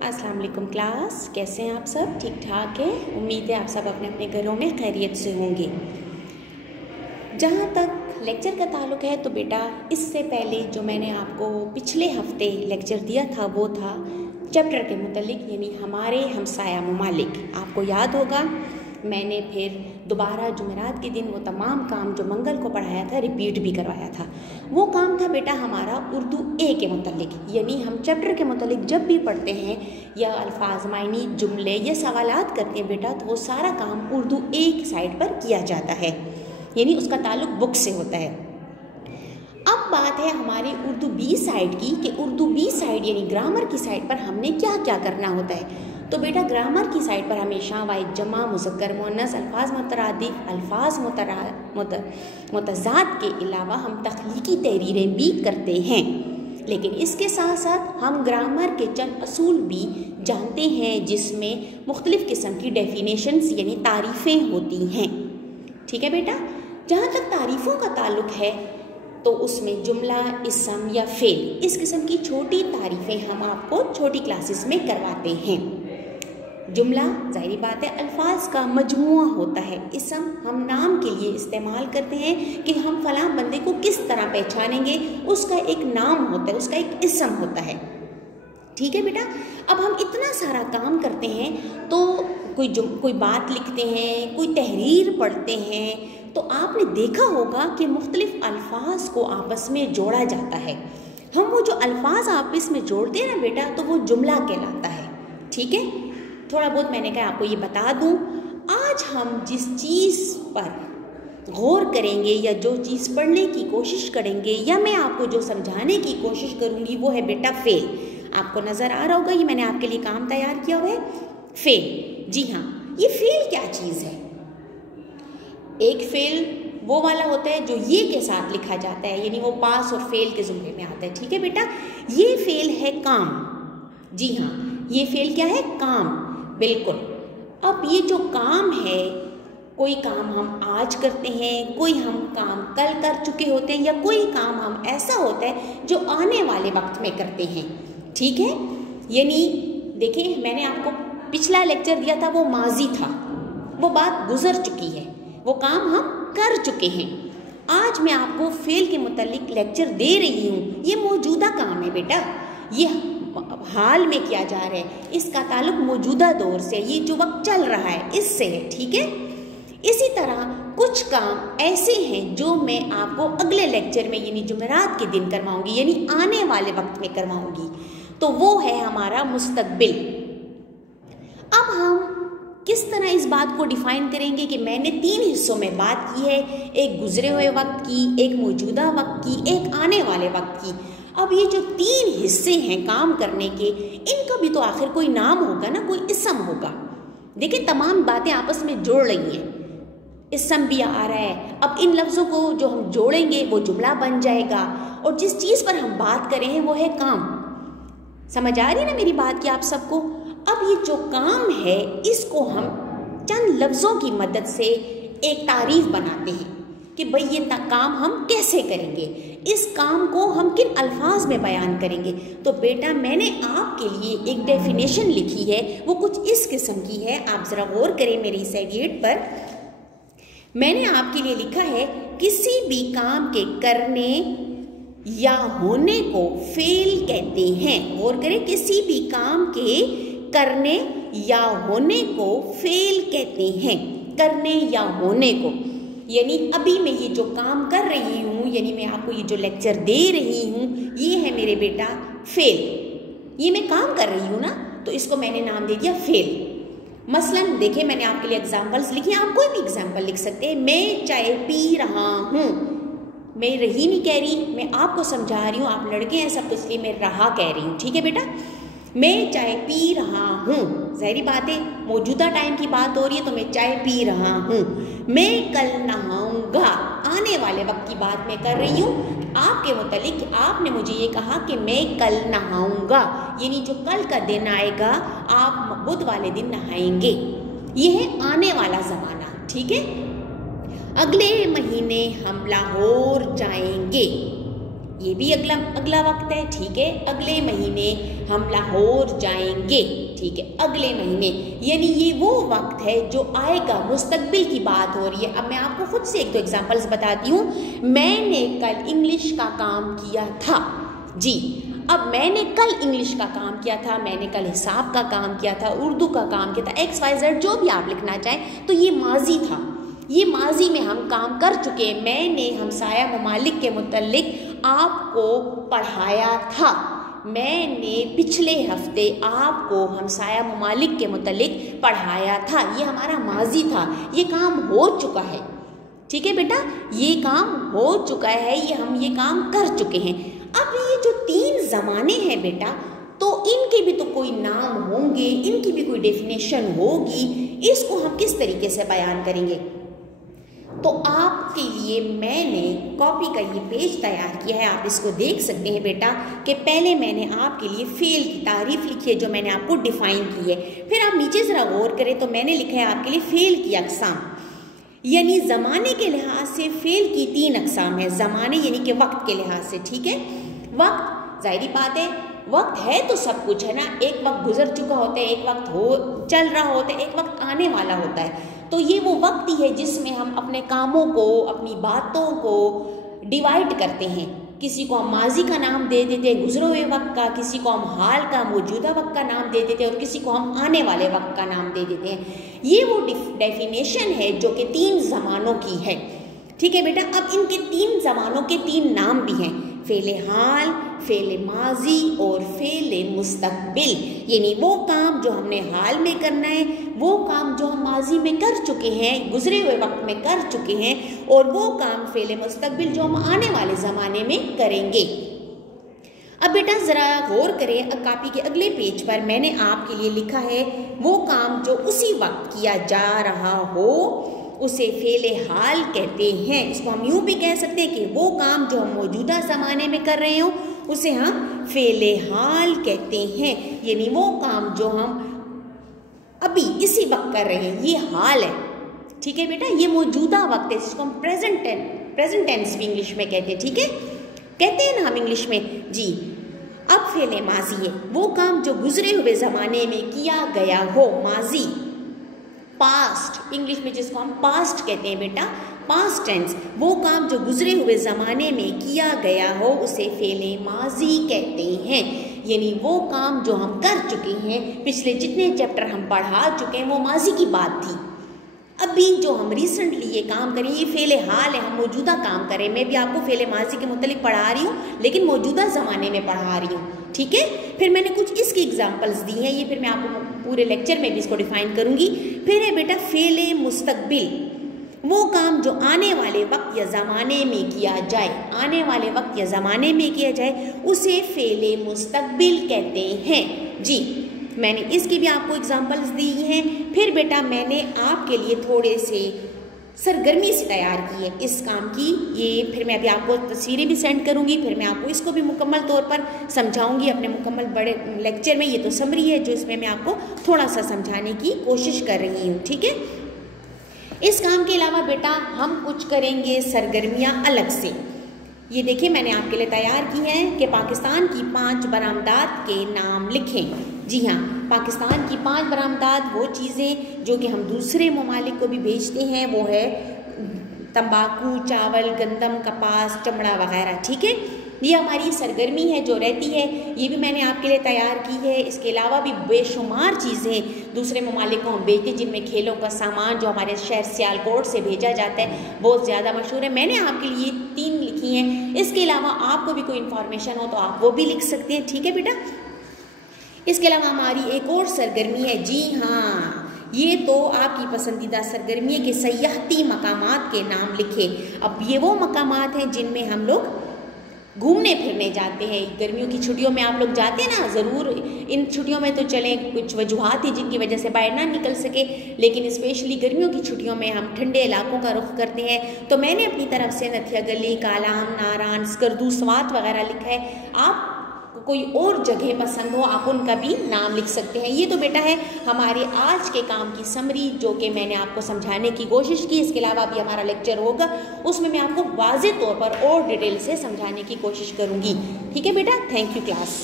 अस्सलाम वालेकुम क्लास, कैसे हैं आप सब? ठीक ठाक हैं। उम्मीद है आप सब अपने अपने घरों में खैरियत से होंगे। जहाँ तक लेक्चर का ताल्लुक़ है तो बेटा इससे पहले जो मैंने आपको पिछले हफ्ते लेक्चर दिया था वो था चैप्टर के मुतालिक, यानी हमारे हमसाया ममालिक। आपको याद होगा मैंने फिर दोबारा जुमेरात के दिन वो तमाम काम जो मंगल को पढ़ाया था रिपीट भी करवाया था। वो काम था बेटा हमारा उर्दू ए के मुतालिक, यानी हम चैप्टर के मुतालिक जब भी पढ़ते हैं या अल्फाज मायनी जुमले या सवालात करते हैं बेटा, तो वो सारा काम उर्दू ए की साइड पर किया जाता है, यानी उसका ताल्लुक बुक से होता है। अब बात है हमारी उर्दू बी साइड की कि उर्दू बी साइड यानी ग्रामर की साइड पर हमने क्या क्या करना होता है। तो बेटा ग्रामर की साइड पर हमेशा वाहिद जमा मुज़क्कर मुअन्नस अल्फाज मुतरादिफ अल्फाज मुतज़ाद के अलावा हम तख्लीकी तहरीरें भी करते हैं, लेकिन इसके साथ साथ हम ग्रामर के चंद असूल भी जानते हैं जिसमें मुख्तलिफ़ किस्म की डेफिनेशंस यानी तारीफ़ें होती हैं। ठीक है बेटा, जहाँ तक तारीफ़ों का ताल्लुक़ है तो उसमें जुमला, इस्म या फ़ेल, इस किस्म की छोटी तारीफ़ें हम आपको छोटी क्लासेस में करवाते हैं। जुमला ज़ाहिरी बात है अल्फाज का मजमुआ होता है। इस्म हम नाम के लिए इस्तेमाल करते हैं कि हम फलां बंदे को किस तरह पहचानेंगे, उसका एक नाम होता है, उसका एक इस्म होता है। ठीक है बेटा, अब हम इतना सारा काम करते हैं तो कोई बात लिखते हैं, कोई तहरीर पढ़ते हैं, तो आपने देखा होगा कि मुख्तलिफ अल्फाज को आपस में जोड़ा जाता है। हम वो जो अल्फाज आपस में जोड़ते हैं ना बेटा, तो वो जुमला कहलाता है। ठीक है, थोड़ा बहुत मैंने कहा आपको ये बता दूं। आज हम जिस चीज़ पर गौर करेंगे या जो चीज़ पढ़ने की कोशिश करेंगे या मैं आपको जो समझाने की कोशिश करूंगी वो है बेटा फेल। आपको नज़र आ रहा होगा ये मैंने आपके लिए काम तैयार किया हुआ है, फेल। जी हाँ, ये फेल क्या चीज़ है? एक फेल वो वाला होता है जो ये के साथ लिखा जाता है, यानी वो पास और फेल के जुमले में आता है। ठीक है बेटा, ये फेल है काम। जी हाँ, ये फेल क्या है? काम, बिल्कुल। अब ये जो काम है, कोई काम हम आज करते हैं, कोई हम काम कल कर चुके होते हैं, या कोई काम हम ऐसा होता है जो आने वाले वक्त में करते हैं। ठीक है, यानी देखिए मैंने आपको पिछला लेक्चर दिया था वो माजी था, वो बात गुजर चुकी है, वो काम हम कर चुके हैं। आज मैं आपको फेल के मुतालिक लेक्चर दे रही हूँ। ये मौजूदा काम है बेटा, ये हाल में किया जा रहा है, इसका ताल्लुक मौजूदा दौर से, ये जो वक्त चल रहा है इससे है। ठीक है, इसी तरह कुछ काम ऐसे हैं जो मैं आपको अगले लेक्चर में यानी जुमेरात के दिन करवाऊंगी, यानी आने वाले वक्त में करवाऊंगी, तो वो है हमारा मुस्तकबिल। अब हम किस तरह इस बात को डिफाइन करेंगे कि मैंने 3 हिस्सों में बात की है, एक गुजरे हुए वक्त की, एक मौजूदा वक्त की, एक आने वाले वक्त की। अब ये जो 3 हिस्से हैं काम करने के, इनका भी तो आखिर कोई नाम होगा ना, कोई इस्म होगा। देखिए तमाम बातें आपस में जोड़ रही हैं, इस्म भी आ रहा है। अब इन लफ्ज़ों को जो हम जोड़ेंगे वो जुमला बन जाएगा, और जिस चीज़ पर हम बात कर रहे हैं वो है काम। समझ आ रही है ना मेरी बात की आप सबको? अब ये जो काम है इसको हम चंद लफ्ज़ों की मदद से एक तारीफ बनाते हैं कि भाई ये काम हम कैसे करेंगे, इस काम को हम किन अल्फाज में बयान करेंगे। तो बेटा मैंने आपके लिए एक डेफिनेशन लिखी है, वो कुछ इस किस्म की है, आप ज़रा गौर करें मेरी स्लाइड पर। मैंने आपके लिए लिखा है किसी भी काम के करने या होने को फेल कहते हैं। गौर करें, किसी भी काम के करने या होने को फेल कहते हैं। करने या होने को, यानी अभी मैं ये जो काम कर रही हूँ, यानी मैं आपको ये जो लेक्चर दे रही हूँ, ये है मेरे बेटा फेल। ये मैं काम कर रही हूँ ना, तो इसको मैंने नाम दे दिया फेल। मसलन देखिए मैंने आपके लिए एग्जाम्पल्स लिखे, आप कोई भी एग्जाम्पल लिख सकते हैं। मैं चाय पी रहा हूँ, मैं रही नहीं कह रही, मैं आपको समझा रही हूँ, आप लड़के हैं सब, इसलिए मैं रहा कह रही हूँ। ठीक है बेटा, मैं चाय पी रहा हूँ, ज़ाहिरी बात है मौजूदा टाइम की बात हो रही है तो मैं चाय पी रहा हूँ। मैं कल नहाऊंगा, आने वाले वक्त की बात मैं कर रही हूँ। आपके मुतालिक आपने मुझे ये कहा कि मैं कल नहाऊंगा, यानी जो कल का दिन आएगा आप बुध वाले दिन नहाएंगे, ये है आने वाला ज़माना। ठीक है, अगले महीने हम लाहौर जाएंगे, ये भी अगला वक्त है, ठीक है। अगले महीने हम लाहौर जाएंगे, ठीक है, अगले महीने, यानी ये वो वक्त है जो आएगा, मुस्तकबिल की बात हो रही है। अब मैं आपको खुद से एक दो एग्जांपल्स बताती हूँ। मैंने कल इंग्लिश का काम किया था, जी। अब मैंने कल इंग्लिश का काम किया था, मैंने कल हिसाब का काम किया था, उर्दू का काम किया था, XYZ जो भी आप लिखना चाहें, तो ये माजी था, ये माजी में हम काम कर चुके हैं। मैंने हमसाया ममालिक के मुतल्लिक आपको पढ़ाया था, मैंने पिछले हफ्ते आपको हमसाया ममालिक के मुतल्लिक पढ़ाया था। ये हमारा माजी था, ये काम हो चुका है, ठीक है बेटा, ये काम हो चुका है, ये काम कर चुके हैं। अब ये जो 3 ज़माने हैं बेटा, तो इनके भी तो कोई नाम होंगे, इनकी भी कोई डेफिनेशन होगी, इसको हम किस तरीके से बयान करेंगे? तो आपके लिए मैंने कॉपी का ये पेज तैयार किया है, आप इसको देख सकते हैं बेटा कि पहले मैंने आपके लिए फ़ेल की तारीफ लिखी है जो मैंने आपको डिफ़ाइन की है। फिर आप नीचे ज़रा गौर करें तो मैंने लिखा है आपके लिए फ़ेल की अक़साम, यानी ज़माने के लिहाज से फ़ेल की 3 अक़साम है। ज़माने यानी कि वक्त के लिहाज से, ठीक है। वक्त, ज़ाहिरी बात है, वक्त है तो सब कुछ है ना, एक वक्त गुजर चुका होता है, एक वक्त चल रहा होता है, एक वक्त आने वाला होता है। तो ये वो वक्त ही है जिसमें हम अपने कामों को, अपनी बातों को डिवाइड करते हैं। किसी को हम माजी का नाम दे देते हैं, गुजरे हुए वक्त का, किसी को हम हाल का, मौजूदा वक्त का नाम दे देते हैं, और किसी को हम आने वाले वक्त का नाम दे देते हैं। ये वो डेफिनेशन है जो कि 3 ज़मानों की है, ठीक है बेटा। अब इनके 3 ज़मानों के 3 नाम भी हैं, फ़ेले हाल, फ़ेले माजी और फ़ेले मुस्तकबिल, यानी वो काम जो हमने हाल में करना है, वो काम जो हम माजी में कर चुके हैं, गुजरे हुए वक्त में कर चुके हैं, और वो काम फ़ेले मुस्तकबिल जो हम आने वाले ज़माने में करेंगे। अब बेटा ज़रा गौर करें, कॉपी के अगले पेज पर मैंने आपके लिए लिखा है वो काम जो उसी वक्त किया जा रहा हो उसे फ़ेले हाल कहते हैं। इसको हम यूँ भी कह सकते हैं कि वो काम जो हम मौजूदा ज़माने में कर रहे हो उसे हम फ़ेले हाल कहते हैं, यानी वो काम जो हम अभी इसी वक्त कर रहे हैं ये हाल है, ठीक है बेटा। ये मौजूदा वक्त है जिसको हम प्रेजेंट टेंस भी इंग्लिश में कहते हैं, ठीक है, कहते हैं ना हम इंग्लिश में, जी। अब फ़ेले माजी है वो काम जो गुजरे हुए ज़माने में किया गया हो, माजी। पास्ट, इंग्लिश में जिसको हम पास्ट कहते हैं बेटा, पास्ट टेंस, वो काम जो गुजरे हुए ज़माने में किया गया हो उसे फ़ेले माजी कहते हैं, यानी वो काम जो हम कर चुके हैं, पिछले जितने चैप्टर हम पढ़ा चुके हैं वो माजी की बात थी। अभी जो हम रिसेंटली ये काम करें ये फ़ेले हाल है, हम मौजूदा काम करें। मैं भी आपको फ़ेले माजी के मुतल्लिक पढ़ा रही हूँ लेकिन मौजूदा ज़माने में पढ़ा रही हूँ, ठीक है। फिर मैंने कुछ इसकी एग्जांपल्स दी हैं, ये फिर मैं आपको पूरे लेक्चर में भी इसको डिफ़ाइन करूँगी। फिर है बेटा फ़ेले मुस्तकबिल, वो काम जो आने वाले वक्त या ज़माने में किया जाए, आने वाले वक्त या ज़माने में किया जाए उसे फ़ेले मुस्तकबिल कहते हैं, जी। मैंने इसकी भी आपको एग्जांपल्स दी हैं। फिर बेटा मैंने आपके लिए थोड़े से सरगर्मी से तैयार की है इस काम की, ये फिर मैं अभी आपको तस्वीरें भी सेंड करूंगी, फिर मैं आपको इसको भी मुकम्मल तौर पर समझाऊंगी अपने मुकम्मल बड़े लेक्चर में। ये तो समरी है जो इसमें मैं आपको थोड़ा सा समझाने की कोशिश कर रही हूँ, ठीक है। इस काम के अलावा बेटा हम कुछ करेंगे सरगर्मियाँ अलग से। ये देखिए मैंने आपके लिए तैयार की है कि पाकिस्तान की 5 बरामदात के नाम लिखें। जी हाँ, पाकिस्तान की 5 बरामदात वो चीज़ें जो कि हम दूसरे ममालिक को भी भेजते हैं, वो है तंबाकू, चावल, गंदम, कपास, चमड़ा वगैरह, ठीक है। ये हमारी सरगर्मी है जो रहती है, ये भी मैंने आपके लिए तैयार की है। इसके अलावा भी बेशुमार चीज़ें दूसरे ममालिक को हम भेजते हैं, जिनमें खेलों का सामान जो हमारे शहर सियालकोट से भेजा जाता है बहुत ज़्यादा मशहूर है। मैंने आपके लिए 3 लिखी हैं। इसके अलावा आपको भी कोई इन्फॉर्मेशन हो तो आप वो भी लिख सकते हैं, ठीक है बेटा। इसके अलावा हमारी एक और सरगर्मी है, जी हाँ, ये तो आपकी पसंदीदा सरगर्मी है कि सयाहती मकामात के नाम लिखे। अब ये वो मकामात हैं जिनमें हम लोग घूमने फिरने जाते हैं। गर्मियों की छुट्टियों में आप लोग जाते हैं ना, ज़रूर इन छुट्टियों में तो चलें, कुछ वजूहात थी जिनकी वजह से बाहर ना निकल सके, लेकिन स्पेशली गर्मियों की छुट्टियों में हम ठंडे इलाकों का रुख करते हैं। तो मैंने अपनी तरफ से नथिया गली, कालाम, नारान, स्कर्दू, स्वात वगैरह लिखा है। आप कोई और जगह पसंद हो आप उनका भी नाम लिख सकते हैं। ये तो बेटा है हमारे आज के काम की समरी जो कि मैंने आपको समझाने की कोशिश की। इसके अलावा भी हमारा लेक्चर होगा, उसमें मैं आपको वाज़ेह तौर पर और डिटेल से समझाने की कोशिश करूँगी। ठीक है बेटा, थैंक यू क्लास।